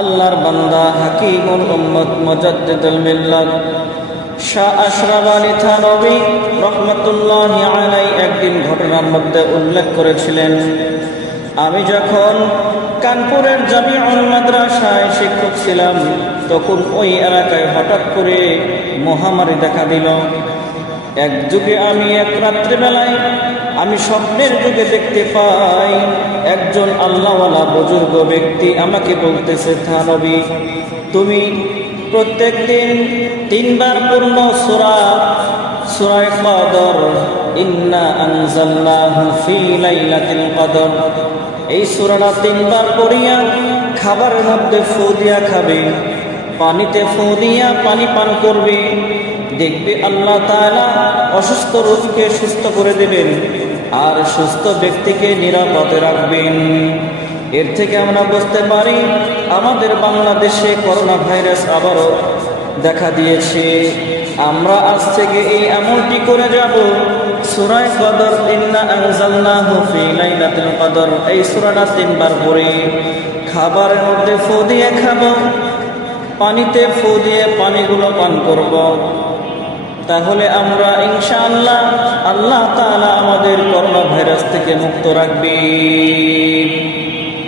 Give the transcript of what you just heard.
আল্লাহর বান্দা হাকিমুল উম্মত মুজাদ্দিদুল মিল্লাত। শাহ আশরাফ আলী থানবী রহমতুল্লাহ আলাই একদিন ঘটনার মধ্যে উল্লেখ করেছিলেন, আমি যখন কানপুরের জামিউল মাদ্রাসায় শিক্ষক ছিলাম, তখন ওই এলাকায় হঠাৎ করে মহামারী দেখা দিল। এক যুগে আমি এক রাত্রিবেলায়, আমি স্বপ্নের যুগে দেখতে পাই, একজন আল্লাহওয়ালা বুজুর্গ ব্যক্তি আমাকে বলতেছে থানবী তুমি প্রত্যেক দিন তিনবার পূর্ণ সুরা সুরায় কদর, ইন্না আনজালনাহু ফি লাইলাতিল কদর। এই সূরাটা তিনবার পড়িয়া খাবারের মধ্যে ফু দিয়া খাবে, পানিতে ফু দিয়া পানি পান করবে দেখবে আল্লাহ তাআলা অসুস্থ রোগীকে সুস্থ করে দেবেন আর সুস্থ ব্যক্তিকে নিরাপদে রাখবেন। এর থেকে আমরা বুঝতে পারি, আমাদের বাংলাদেশে করোনা ভাইরাস আবারও দেখা দিয়েছে। আমরা আজ থেকে এই আমলটি করে যাব। সূরায়ে কদর কদর এই সূরাটা তিনবার পড়ে। খাবারের মধ্যে ফু দিয়ে খাব, পানিতে ফু দিয়ে পানিগুলো পান করব। তাহলে আমরা ইনশাআল্লাহ আল্লাহ তালা আমাদের করোনা ভাইরাস থেকে মুক্ত রাখবে।